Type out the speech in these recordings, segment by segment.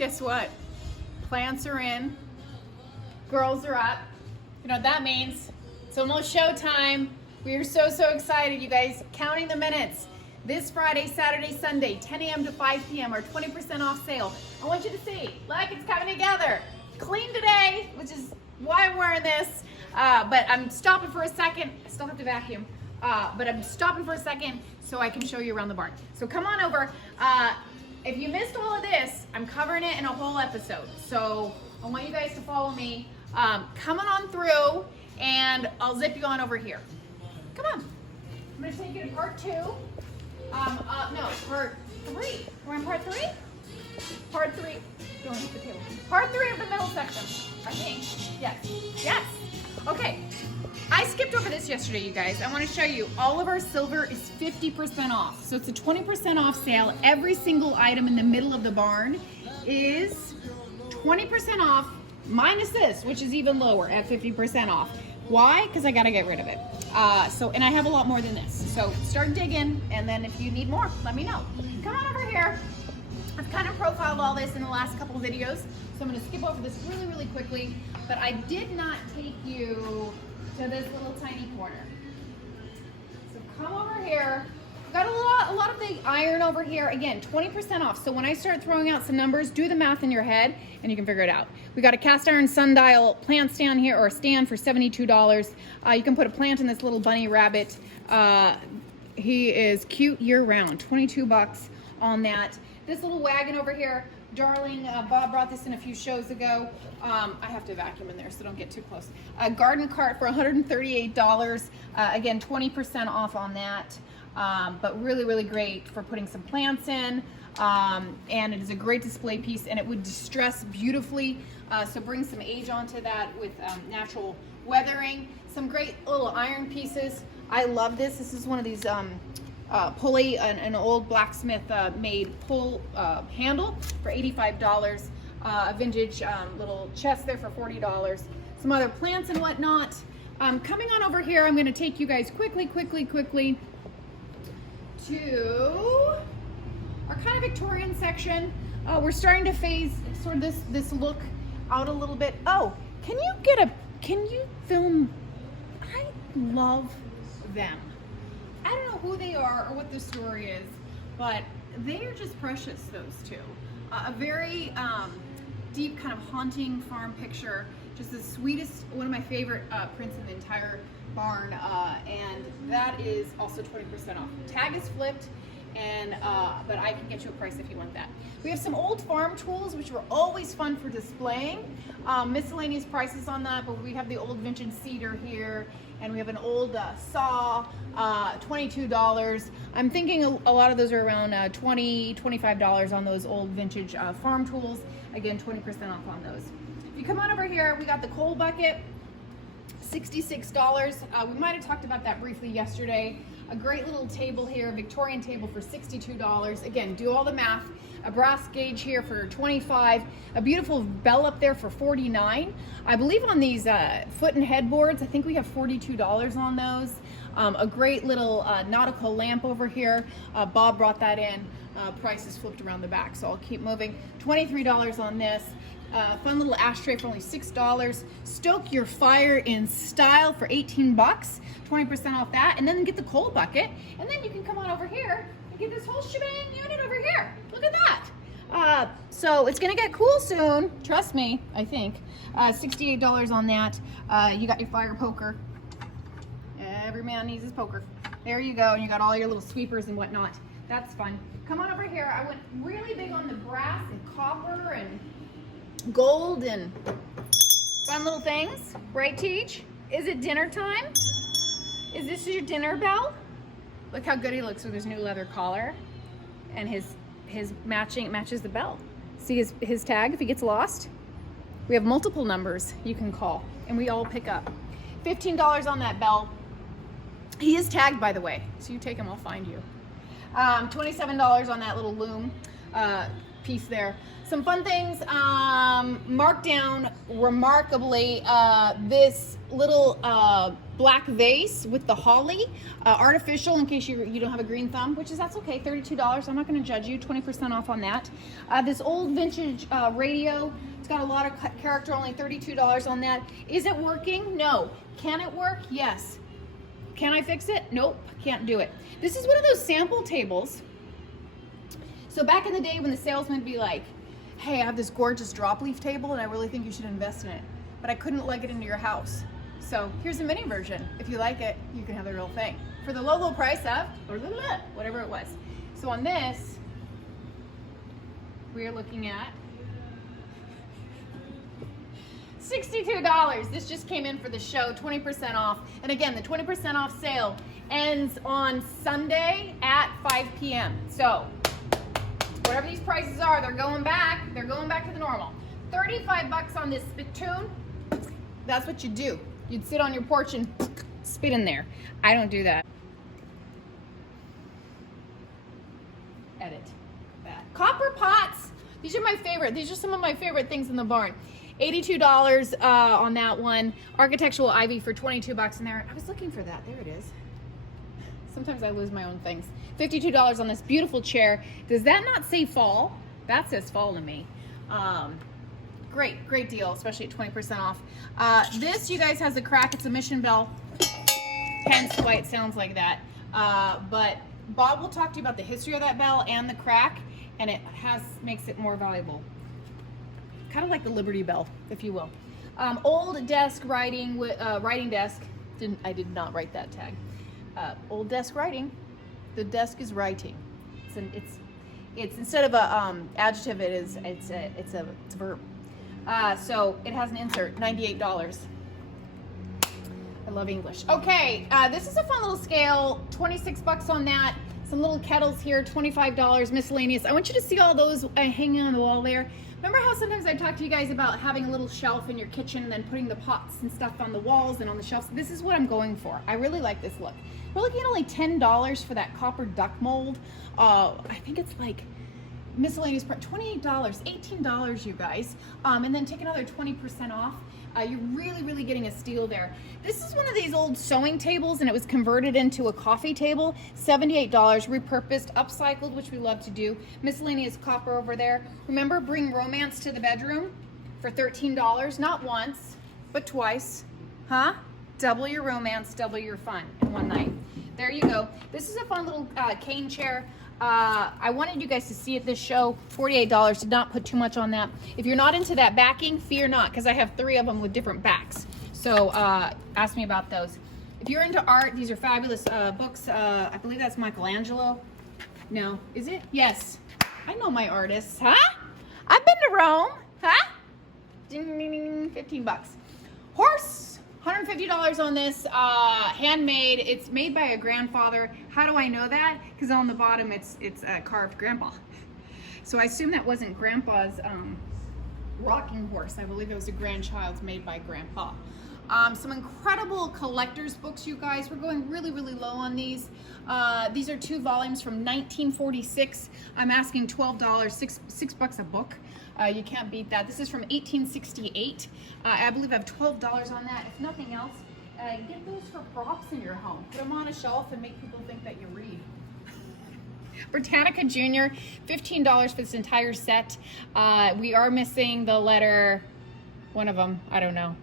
guess what? Plants are in, girls are up. You know what that means? It's almost showtime. We are so excited, you guys. Counting the minutes. This Friday, Saturday, Sunday, 10 a.m. to 5 p.m. our 20% off sale. I want you to see, like it's coming together. Clean today, which is why I'm wearing this. But I'm stopping for a second. I still have to vacuum. But I'm stopping for a second so I can show you around the barn. So come on over. If you missed all of this, I'm covering it in a whole episode. So I want you guys to follow me. Coming on through, and I'll zip you on over here. Come on. I'm gonna take you to part 2. No, part 3. We're in part 3? Part 3. Don't hit the table. Part 3 of the middle section, I think. Yes. Yes. Okay. I skipped over this yesterday, you guys. I want to show you all of our silver is 50% off. So it's a 20% off sale. Every single item in the middle of the barn is 20% off minus this, which is even lower at 50% off. Why? Because I got to get rid of it. And I have a lot more than this. So start digging, and then if you need more, let me know. Come on over here. I've kind of profiled all this in the last couple of videos, so I'm going to skip over this really quickly. But I did not take you to this little tiny corner. So come over here. Got a lot of the iron over here. Again, 20% off. So when I start throwing out some numbers, do the math in your head and you can figure it out. We got a cast iron sundial plant stand here, or a stand, for $72. You can put a plant in this little bunny rabbit. He is cute year round. 22 bucks on that. This little wagon over here, darling, Bob brought this in a few shows ago. I have to vacuum in there, so don't get too close. A garden cart for $138. Again, 20% off on that. But really great for putting some plants in, and it is a great display piece, and it would distress beautifully, so bring some age onto that with natural weathering. Some great little iron pieces. I love this. This is one of these pulley, an old blacksmith made pull handle for $85. A vintage little chest there for $40. Some other plants and whatnot. Coming on over here, I'm going to take you guys quickly to our kind of Victorian section. We're starting to phase sort of this look out a little bit. Oh, can you film? I love them. I don't know who they are or what the story is, but they are just precious, those two. A very deep kind of haunting farm picture. Just the sweetest, one of my favorite prints in the entire barn, and that is also 20% off. Tag is flipped, and but I can get you a price if you want that. We have some old farm tools, which were always fun for displaying. Miscellaneous prices on that, but we have the old vintage cedar here, and we have an old saw, $22. I'm thinking a lot of those are around $20, $25 on those old vintage farm tools. Again, 20% off on those. If you come on over here, we got the coal bucket, $66. We might have talked about that briefly yesterday. A great little table here, a Victorian table for $62. Again, do all the math. A brass gauge here for $25. A beautiful bell up there for $49. I believe on these foot and headboards, I think we have $42 on those. A great little nautical lamp over here. Bob brought that in. Price is flipped around the back, so I'll keep moving. $23 on this. Fun little ashtray for only $6. Stoke your fire in style for 18 bucks. 20% off that, and then get the coal bucket, and then you can come on over here and get this whole shebang unit over here. Look at that. So it's gonna get cool soon. Trust me, I think. $68 on that. You got your fire poker. Every man needs his poker. There you go, and you got all your little sweepers and whatnot. That's fun. Come on over here. I went really big on the brass and copper and gold and fun little things. Right, Teach? Is it dinner time? Is this your dinner bell? Look how good he looks with his new leather collar, and his matches the bell. See his tag if he gets lost? We have multiple numbers you can call, and we all pick up. $15 on that bell. He is tagged, by the way, so you take him, I'll find you. $27 on that little loom. piece there. Some fun things, marked down remarkably, this little black vase with the holly, artificial in case you don't have a green thumb, which is, that's okay, $32. I'm not gonna judge you, 20% off on that. This old vintage radio, it's got a lot of character, only $32 on that. Is it working? No. Can it work? Yes. Can I fix it? Nope, can't do it. This is one of those sample tables. So back in the day when the salesman would be like, hey, I have this gorgeous drop leaf table and I really think you should invest in it, but I couldn't lug it into your house. So here's a mini version. If you like it, you can have the real thing for the low price of whatever it was. So on this, we're looking at $62. This just came in for the show, 20% off. And again, the 20% off sale ends on Sunday at 5 p.m. So whatever these prices are, they're going back to the normal. 35 bucks on this spittoon. That's what you do. You'd sit on your porch and spit in there. I don't do that. Edit that. Copper pots. These are my favorite. These are some of my favorite things in the barn. $82 on that one. Architectural ivy for 22 bucks in there. I was looking for that. There it is. Sometimes I lose my own things. $52 on this beautiful chair. Does that not say fall? That says fall to me. Great deal, especially at 20% off. This, you guys, has a crack. It's a Mission Bell, hence why it sounds like that. But Bob will talk to you about the history of that bell and the crack, and it makes it more valuable. Kind of like the Liberty Bell, if you will. Old desk writing desk. I did not write that tag. Old desk writing. The desk is writing. It's instead of a adjective, it's a verb. So it has an insert, $98. I love English. Okay, this is a fun little scale, 26 bucks on that. Some little kettles here, $25, miscellaneous. I want you to see all those hanging on the wall there. Remember how sometimes I talk to you guys about having a little shelf in your kitchen and then putting the pots and stuff on the walls and on the shelves? This is what I'm going for. I really like this look. We're looking at only $10 for that copper duck mold. I think it's like miscellaneous part, $28, $18, you guys. And then take another 20% off. You're really getting a steal there. This is one of these old sewing tables and it was converted into a coffee table. $78, repurposed, upcycled, which we love to do. Miscellaneous copper over there. Remember, bring romance to the bedroom for $13, not once, but twice. Huh? Double your romance, double your fun in one night. There you go. This is a fun little cane chair. I wanted you guys to see it this show. $48, did not put too much on that. If you're not into that backing, fear not, because I have 3 of them with different backs. So ask me about those. If you're into art, these are fabulous books. I believe that's Michelangelo. No, is it? Yes. I know my artists, huh? I've been to Rome, huh? Ding, ding, ding, 15 bucks. Horse. $150 on this, handmade. It's made by a grandfather. How do I know that? Because on the bottom it's carved grandpa. So I assume that wasn't grandpa's rocking horse. I believe it was a grandchild's made by grandpa. Some incredible collector's books, you guys. We're going really low on these. These are 2 volumes from 1946. I'm asking $12, six bucks a book. You can't beat that. This is from 1868. I believe I have $12 on that. If nothing else, get those for props in your home. Put them on a shelf and make people think that you read. Britannica Junior, $15 for this entire set. We are missing the letter, one of them, I don't know.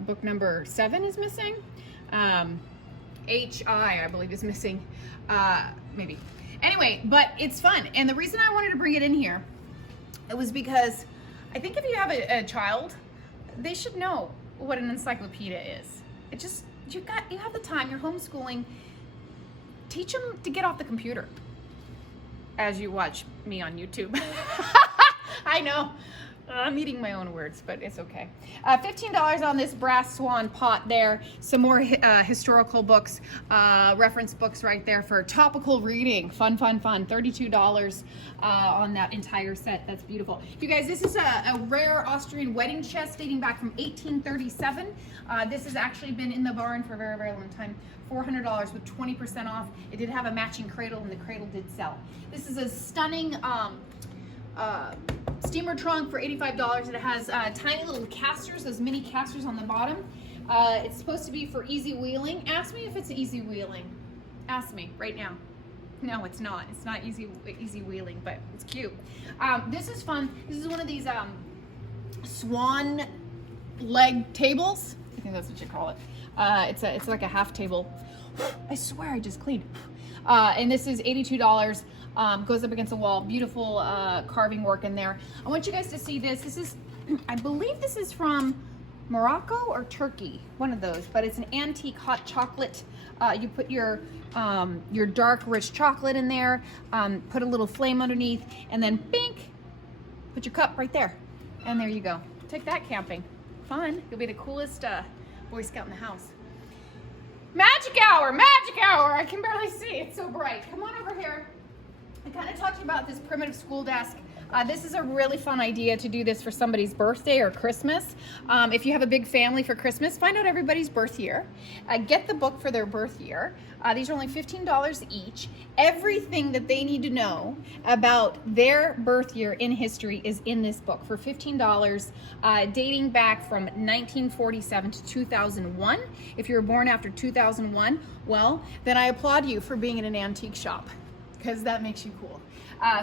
Book number 7 is missing. H.I. believe is missing, maybe. Anyway, but it's fun. And the reason I wanted to bring it in here, it was because I think if you have a child, they should know what an encyclopedia is. It just, you have the time, you're homeschooling, teach them to get off the computer as you watch me on YouTube. I know. I'm eating my own words, but it's okay. $15 on this brass swan pot there. Some more historical books, reference books right there for topical reading. Fun. $32 on that entire set. That's beautiful. You guys, this is a rare Austrian wedding chest dating back from 1837. This has actually been in the barn for a very long time. $400 with 20% off. It did have a matching cradle and the cradle did sell. This is a stunning steamer trunk for $85. It has tiny little casters, those mini casters on the bottom. It's supposed to be for easy wheeling. Ask me if it's easy wheeling. Ask me right now. No, it's not. It's not easy wheeling, but it's cute. This is fun. This is one of these swan leg tables. I think that's what you call it. It's like a half table. I swear I just cleaned. And this is $82. Goes up against the wall. Beautiful carving work in there. I want you guys to see this. This is, I believe this is from Morocco or Turkey, one of those, but it's an antique hot chocolate. You put your dark rich chocolate in there, put a little flame underneath, and then bink, put your cup right there. And there you go. Take that camping. Fun. You'll be the coolest Boy Scout in the house. Magic hour, magic hour. I can barely see, it's so bright. Come on over here. I kind of talked about this primitive school desk. This is a really fun idea to do this for somebody's birthday or Christmas. If you have a big family for Christmas, find out everybody's birth year. Get the book for their birth year. These are only $15 each. Everything that they need to know about their birth year in history is in this book for $15, dating back from 1947 to 2001. If you were born after 2001, well, then I applaud you for being in an antique shop, because that makes you cool.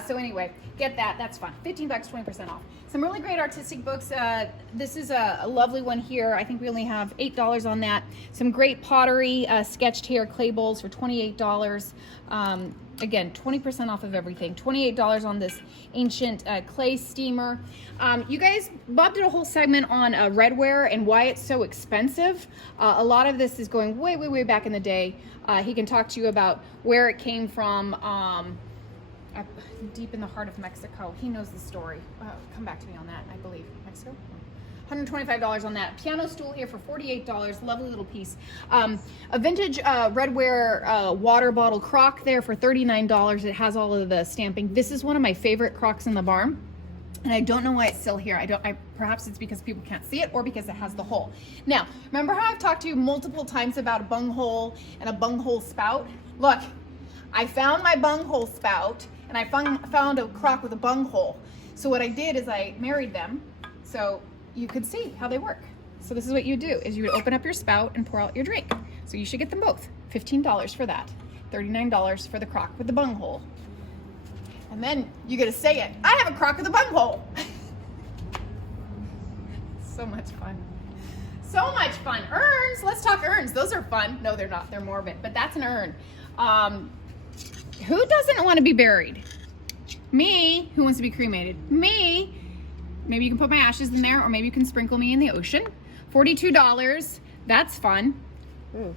So anyway, get that. That's fun. 15 bucks, 20% off. Some really great artistic books. This is a lovely one here. I think we only have $8 on that. Some great pottery, sketched here, clay bowls for $28. Again, 20% off of everything. $28 on this ancient clay steamer. You guys, Bob did a whole segment on redware and why it's so expensive. A lot of this is going way, way, way back in the day. He can talk to you about where it came from. Deep in the heart of Mexico. He knows the story. Come back to me on that, I believe. Mexico? $125 on that. Piano stool here for $48. Lovely little piece. A vintage redware water bottle crock there for $39. It has all of the stamping. This is one of my favorite crocks in the barn. And I don't know why it's still here. Perhaps it's because people can't see it or because it has the hole. Now, remember how I've talked to you multiple times about a bunghole and a bunghole spout? Look, I found my bunghole spout and I found a crock with a bunghole. So what I did is I married them so you could see how they work. So this is what you do, is you would open up your spout and pour out your drink. So you should get them both. $15 for that. $39 for the crock with the bunghole. And then you get to say it. I have a crock with a bunghole. So much fun. So much fun. Urns, let's talk urns. Those are fun. No, they're not, they're morbid, but that's an urn. Who doesn't want to be buried? Me. Who wants to be cremated? Me. Maybe you can put my ashes in there, or maybe you can sprinkle me in the ocean. $42. That's fun. Ooh.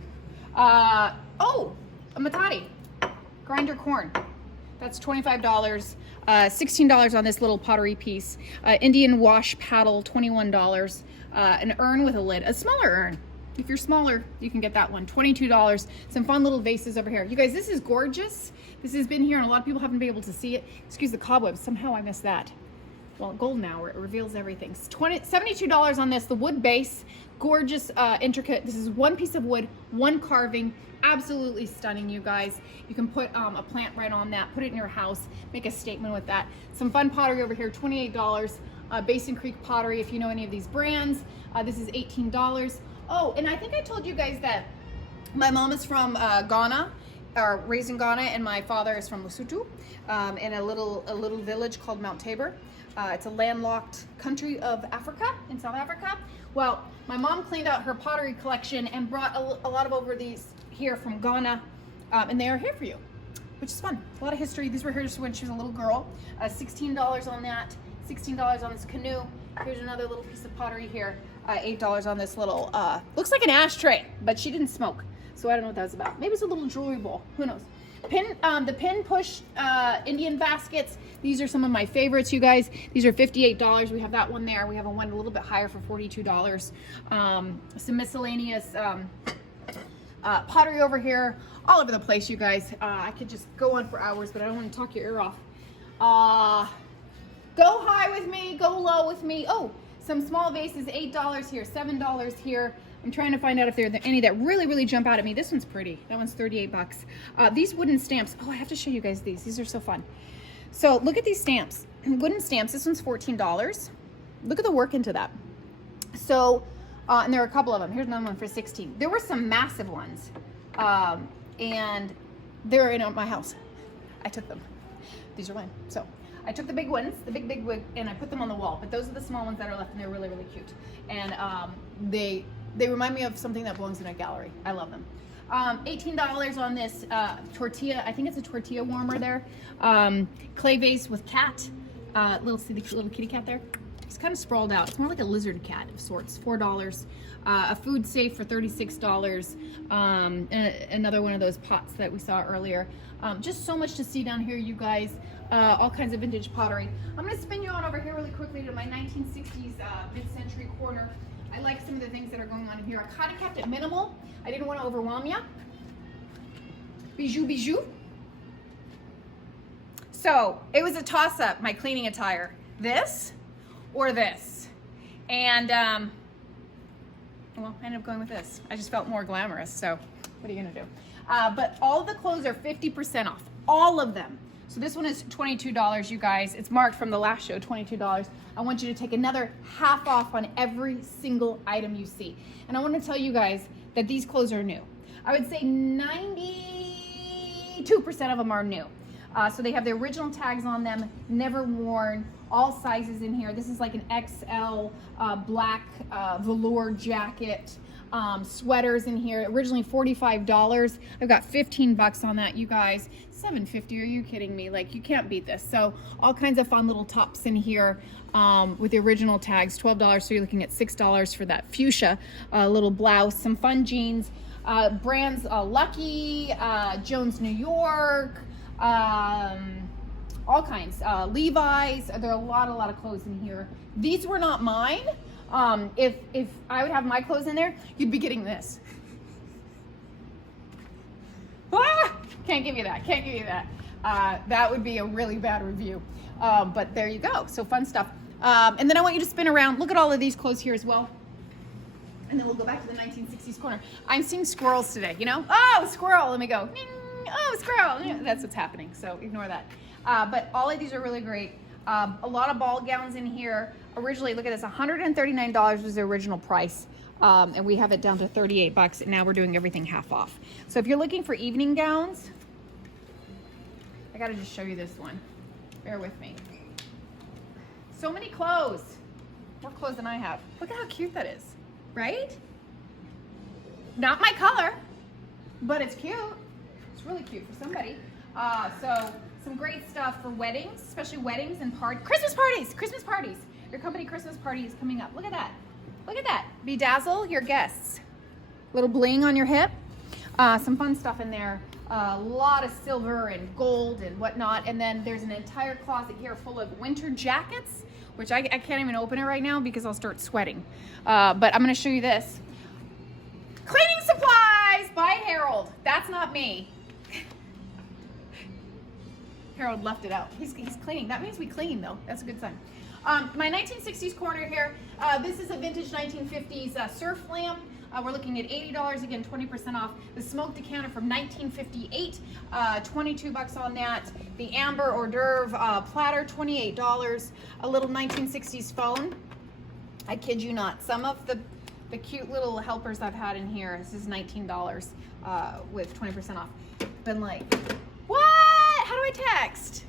Oh, a matati. Grinder corn. That's $25. $16 on this little pottery piece. Indian wash paddle, $21. An urn with a lid, a smaller urn. If you're smaller, you can get that one. $22. Some fun little vases over here. You guys, this is gorgeous. This has been here and a lot of people haven't been able to see it. Excuse the cobwebs. Somehow I missed that. Well, golden hour, it reveals everything. $72 on this, the wood base. Gorgeous, intricate. This is one piece of wood, one carving. Absolutely stunning, you guys. You can put a plant right on that, put it in your house, make a statement with that. Some fun pottery over here, $28. Basin Creek pottery, if you know any of these brands. This is $18. Oh, and I think I told you guys that my mom is from Ghana, or raised in Ghana, and my father is from Lesotho, in a little village called Mount Tabor. It's a landlocked country of Africa, in South Africa. Well, my mom cleaned out her pottery collection and brought a lot of over these here from Ghana, and they are here for you, which is fun. A lot of history. These were hers when she was a little girl. $16 on that, $16 on this canoe. Here's another little piece of pottery here. $8 on this little, looks like an ashtray, but she didn't smoke, so I don't know what that was about. Maybe it's a little jewelry bowl, who knows. The pin push Indian baskets. These are some of my favorites, you guys. These are $58. We have that one there. We have one a little bit higher for $42. Some miscellaneous pottery over here, all over the place, you guys. I could just go on for hours, but I don't want to talk your ear off. Go high with me, go low with me. Oh, some small vases, $8 here, $7 here. I'm trying to find out if there are any that really, really jump out at me. This one's pretty. That one's 38 bucks. These wooden stamps. Oh, I have to show you guys these. These are so fun. So look at these stamps. wooden stamps. This one's $14. Look at the work into that. So, and there are a couple of them. Here's another one for 16. There were some massive ones, and they're in my house. I took them. These are mine. So I took the big ones, the big, and I put them on the wall. But those are the small ones that are left, and they're really, really cute. And they remind me of something that belongs in a gallery. I love them. $18 on this tortilla. I think it's a tortilla warmer there. Clay vase with cat. See the little kitty cat there? It's kind of sprawled out. It's more like a lizard cat of sorts. $4. A food safe for $36. Another one of those pots that we saw earlier. Just so much to see down here, you guys. All kinds of vintage pottery. I'm going to spin you on over here really quickly to my 1960s mid-century corner. I like some of the things that are going on in here. I kind of kept it minimal. I didn't want to overwhelm you. Bijou. So it was a toss-up, my cleaning attire. This or this. And, well, I ended up going with this. I just felt more glamorous, so what are you gonna do? But all of the clothes are 50% off, all of them. So this one is $22, you guys. It's marked from the last show, $22. I want you to take another half off on every single item you see. And I want to tell you guys that these clothes are new. I would say 92% of them are new. So they have the original tags on them, never worn, all sizes in here. This is like an XL black velour jacket. Sweaters in here, originally $45. I've got 15 bucks on that, you guys. $7.50, are you kidding me? Like, you can't beat this. So all kinds of fun little tops in here with the original tags, $12. So you're looking at $6 for that fuchsia little blouse. Some fun jeans, brands Lucky, Jones New York, all kinds. Levi's. There are a lot of clothes in here. These were not mine. If I would have my clothes in there, you'd be getting this. Ah! Can't give you that. That would be a really bad review. But there you go. So fun stuff. And then I want you to spin around. Look at all of these clothes here as well. And then we'll go back to the 1960s corner. I'm seeing squirrels today, you know? Oh, squirrel. Let me go. Oh, squirrel. That's what's happening. So ignore that. But all of these are really great. A lot of ball gowns in here. Originally, look at this, $139 was the original price. And we have it down to 38 bucks, and now we're doing everything half off. So if you're looking for evening gowns, I gotta just show you this one. Bear with me. So many clothes. More clothes than I have. Look at how cute that is, right? Not my color, but it's cute. It's really cute for somebody. So some great stuff for weddings, especially weddings and Christmas parties. Your company Christmas party is coming up. Look at that. Look at that. Bedazzle your guests. Little bling on your hip. Some fun stuff in there. A lot of silver and gold and whatnot. And then there's an entire closet here full of winter jackets, which I can't even open it right now because I'll start sweating. But I'm going to show you this. Cleaning supplies by Harold. That's not me. Harold left it out. He's cleaning. That means we clean, though. That's a good sign. My 1960s corner here. This is a vintage 1950s surf lamp. We're looking at $80, again, 20% off. The smoke decanter from 1958, 22 bucks on that. The amber hors d'oeuvre platter, $28. A little 1960s phone. I kid you not. Some of the cute little helpers I've had in here, this is $19 with 20% off. Been like, what? How do I text?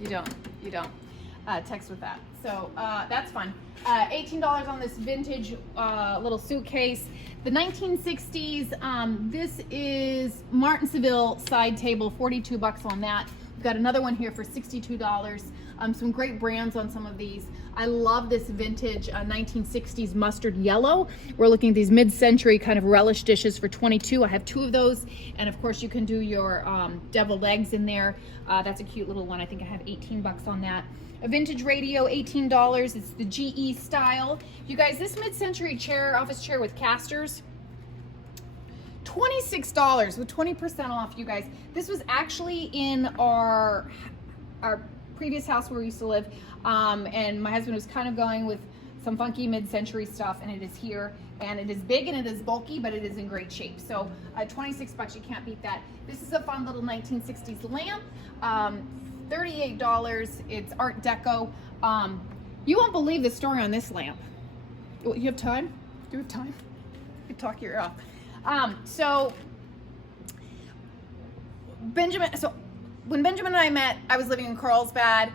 You don't. Text with that. So that's fun. $18 on this vintage little suitcase. The 1960s, this is Martin Seville side table, 42 bucks on that. We've got another one here for $62. Some great brands on some of these. I love this vintage 1960s mustard yellow. We're looking at these mid-century kind of relish dishes for 22. I have 2 of those. And of course you can do your deviled eggs in there. That's a cute little one. I think I have 18 bucks on that. A vintage radio, $18. It's the GE style. You guys, this mid-century chair, office chair with casters, $26 with 20% off, you guys. This was actually in our previous house where we used to live, and my husband was kind of going with some funky mid-century stuff, and it is here, and it is big and it is bulky, but it is in great shape. So 26 bucks, you can't beat that. This is a fun little 1960s lamp. $38. It's Art Deco. You won't believe the story on this lamp. You have time? Do you have time? You can talk your ear off. So when Benjamin and I met, I was living in Carlsbad,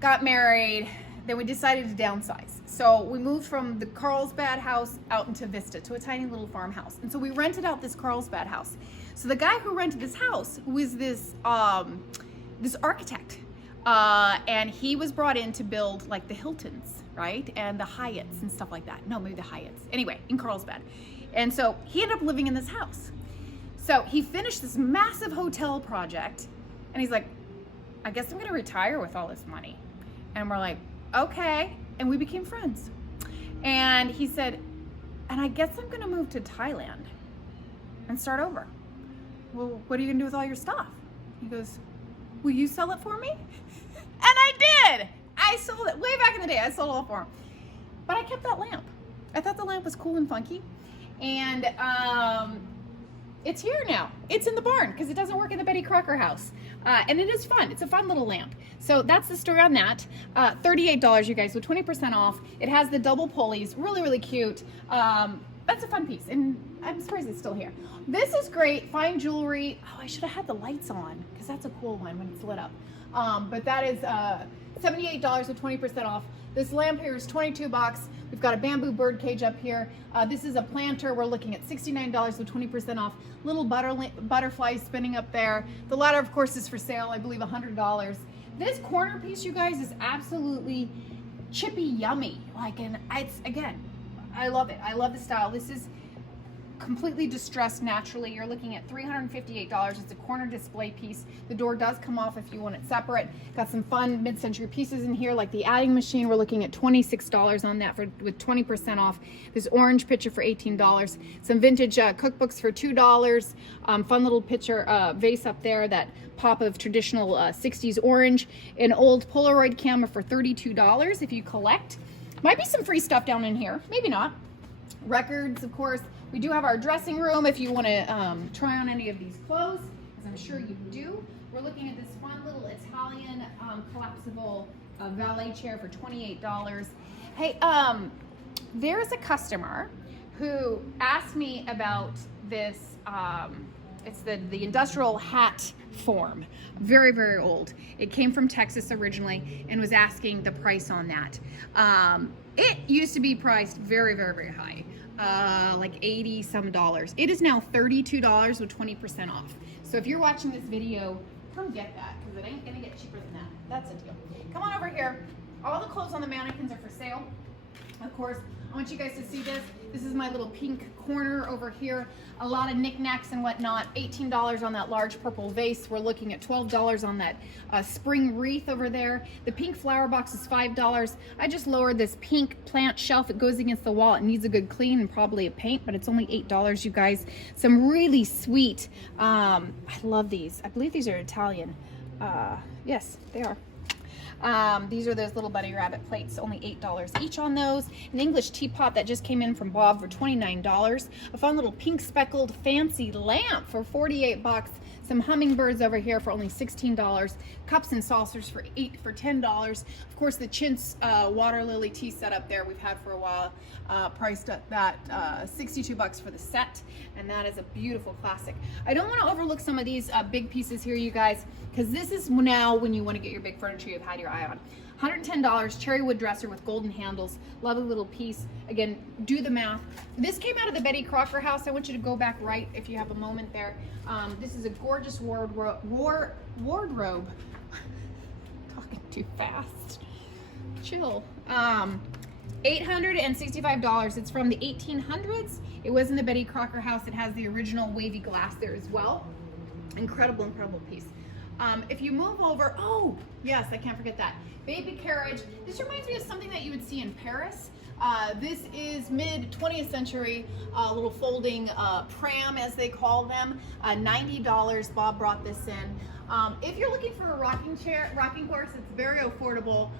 got married, then we decided to downsize. So we moved from the Carlsbad house out into Vista to a tiny little farmhouse. And so we rented out this Carlsbad house. So the guy who rented this house was this architect. And he was brought in to build like the Hiltons, right? And the Hyatts and stuff like that. No, maybe the Hyatts. Anyway, in Carlsbad. And so he ended up living in this house. So he finished this massive hotel project and he's like, I guess I'm gonna retire with all this money. And we're like, okay. And we became friends. And he said, and I guess I'm gonna move to Thailand and start over. Well, what are you gonna do with all your stuff? He goes, will you sell it for me? And I did. I sold it way back in the day. I sold it all for him. But I kept that lamp. I thought the lamp was cool and funky. And it's here now. It's in the barn because it doesn't work in the Betty Crocker house. And it is fun. It's a fun little lamp. So that's the story on that. $38, you guys, with 20% off. It has the double pulleys. Really, really cute. That's a fun piece. And I'm surprised it's still here. This is great. Fine jewelry. Oh, I should have had the lights on because that's a cool one when it's lit up. But that is $78 with 20% off. This lamp here is 22 bucks. We've got a bamboo bird cage up here. This is a planter. We're looking at $69 with 20% off. Little butterfly spinning up there. The ladder, of course, is for sale. I believe $100. This corner piece, you guys, is absolutely chippy yummy. Like, and it's, again, I love it. I love the style. This is completely distressed naturally. You're looking at $358. It's a corner display piece. The door does come off if you want it separate. Got some fun mid-century pieces in here, like the adding machine. We're looking at $26 on that with 20% off. This orange pitcher for $18. Some vintage cookbooks for $2. Fun little pitcher vase up there, that pop of traditional 60s orange. An old Polaroid camera for $32 if you collect. Might be some free stuff down in here. Maybe not. Records, of course. We do have our dressing room if you want to try on any of these clothes, as I'm sure you do. We're looking at this fun little Italian collapsible valet chair for $28. Hey, there's a customer who asked me about this. It's the industrial hat form. Very, very old. It came from Texas originally and was asking the price on that. It used to be priced very, very, very high. Like $80 some. It is now $32 with 20% off. So if you're watching this video, come get that because it ain't gonna get cheaper than that. That's a deal. Come on over here. All the clothes on the mannequins are for sale. Of course, I want you guys to see this. This is my little pink corner over here. A lot of knickknacks and whatnot. $18 on that large purple vase. We're looking at $12 on that spring wreath over there. The pink flower box is $5. I just lowered this pink plant shelf. It goes against the wall. It needs a good clean and probably a paint, but it's only $8, you guys. Some really sweet, I love these. I believe these are Italian. Yes, they are. These are those little bunny rabbit plates, only $8 each on those. An English teapot that just came in from Bob for $29. A fun little pink speckled fancy lamp for 48 bucks. Some hummingbirds over here for only $16. Cups and saucers for $10. Of course, the chintz water lily tea set up there we've had for a while, priced at that 62 bucks for the set, and that is a beautiful classic. I don't want to overlook some of these big pieces here, you guys, because this is now when you want to get your big furniture you've had your eye on. $110 cherry wood dresser with golden handles. Lovely little piece. Again, do the math. This came out of the Betty Crocker house. I want you to go back right if you have a moment there. This is a gorgeous wardrobe. Talking too fast. Chill. $865. It's from the 1800s. It was in the Betty Crocker house. It has the original wavy glass there as well. Incredible, incredible piece. If you move over, oh, yes, I can't forget that. Baby carriage. This reminds me of something that you would see in Paris. This is mid-20th century, little folding pram, as they call them. $90. Bob brought this in. If you're looking for a rocking horse, it's very affordable.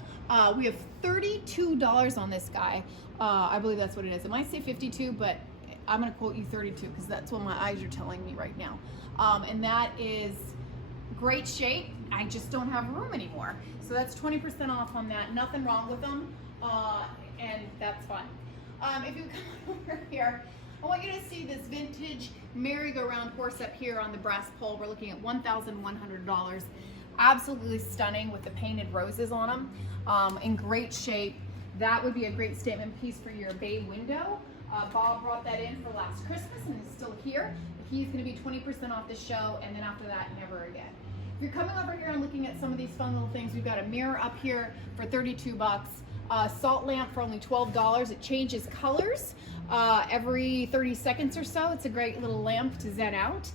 We have $32 on this guy. I believe that's what it is. It might say 52, but I'm going to quote you 32 because that's what my eyes are telling me right now. And that is great shape, I just don't have room anymore. So that's 20% off on that. Nothing wrong with them, and that's fun. If you come over here, I want you to see this vintage merry-go-round horse up here on the brass pole. We're looking at $1,100. Absolutely stunning with the painted roses on them, in great shape. That would be a great statement piece for your bay window. Bob brought that in for last Christmas and is still here. He's going to be 20% off the show, and then after that, never again. If you're coming over here and looking at some of these fun little things, we've got a mirror up here for 32 bucks. Salt lamp for only $12. It changes colors every 30 seconds or so. It's a great little lamp to zen out.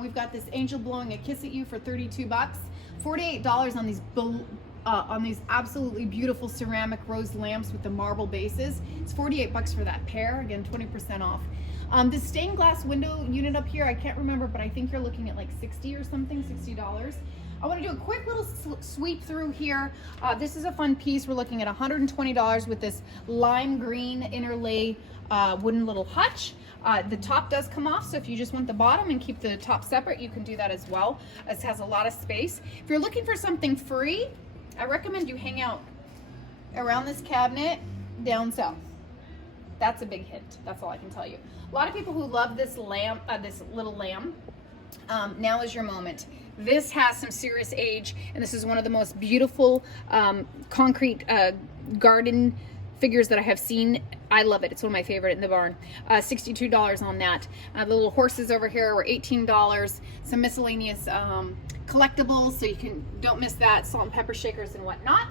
We've got this angel blowing a kiss at you for 32 bucks. $48 on these absolutely beautiful ceramic rose lamps with the marble bases. It's 48 bucks for that pair. Again, 20% off. This stained glass window unit up here, I can't remember, but I think you're looking at like 60 or something, $60. I want to do a quick little sweep through here. This is a fun piece. We're looking at $120 with this lime green interlay wooden little hutch. The top does come off, so if you just want the bottom and keep the top separate, you can do that as well. This has a lot of space. If you're looking for something free, I recommend you hang out around this cabinet down south. That's a big hint. That's all I can tell you. A lot of people who love this lamp, this little lamb, now is your moment. This has some serious age, and this is one of the most beautiful concrete garden figures that I have seen. I love it. It's one of my favorite in the barn. $62 on that. The little horses over here were $18. Some miscellaneous collectibles, so don't miss that. Salt and pepper shakers and whatnot.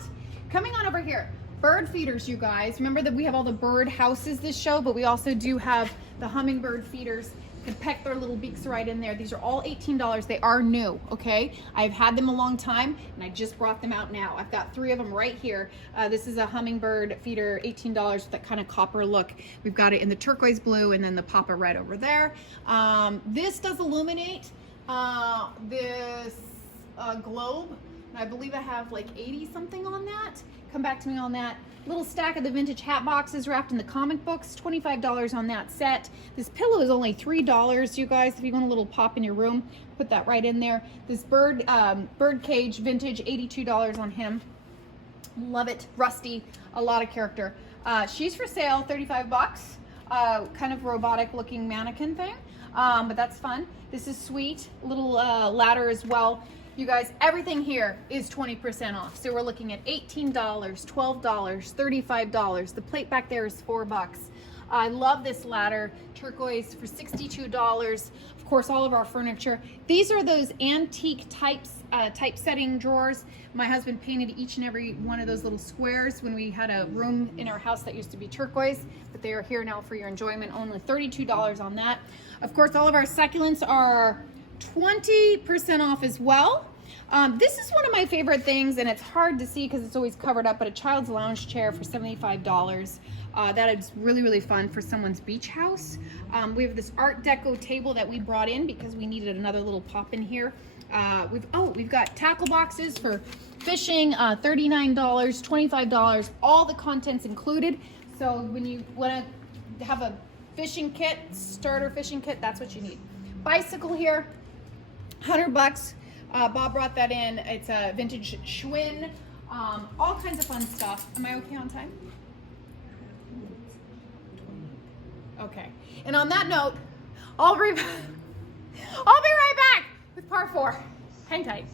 Coming on over here, bird feeders, you guys. Remember that we have all the bird houses this show, but we also do have the hummingbird feeders. You can peck their little beaks right in there. These are all $18. They are new, okay? I've had them a long time, and I just brought them out now. I've got 3 of them right here. This is a hummingbird feeder, $18 with that kind of copper look. We've got it in the turquoise blue and then the Papa red over there. This does illuminate this globe. I believe I have like 80 something on that. Come back to me on that. Little stack of the vintage hat boxes wrapped in the comic books, $25 on that set. This pillow is only $3, you guys. If you want a little pop in your room, put that right in there. This bird cage vintage, $82 on him. Love it. Rusty, a lot of character. She's for sale, 35 bucks. Kind of robotic looking mannequin thing, but that's fun. This is sweet. Little ladder as well. You guys, everything here is 20% off. So we're looking at $18, $12, $35. The plate back there is $4. I love this ladder, turquoise for $62. Of course, all of our furniture. These are those antique typesetting drawers. My husband painted each and every one of those little squares when we had a room in our house that used to be turquoise, but they are here now for your enjoyment. Only $32 on that. Of course, all of our succulents are 20% off as well. This is one of my favorite things, and it's hard to see because it's always covered up, but a child's lounge chair for $75. That is really, really fun for someone's beach house. We have this Art Deco table that we brought in because we needed another little pop in here. We've got tackle boxes for fishing, $39, $25, all the contents included. So when you want to have a fishing kit, starter fishing kit, that's what you need. Bicycle here, $100. Bob brought that in. It's a vintage Schwinn. All kinds of fun stuff. Am I okay on time? Okay. And on that note, I'll be right back with part 4. Hang tight.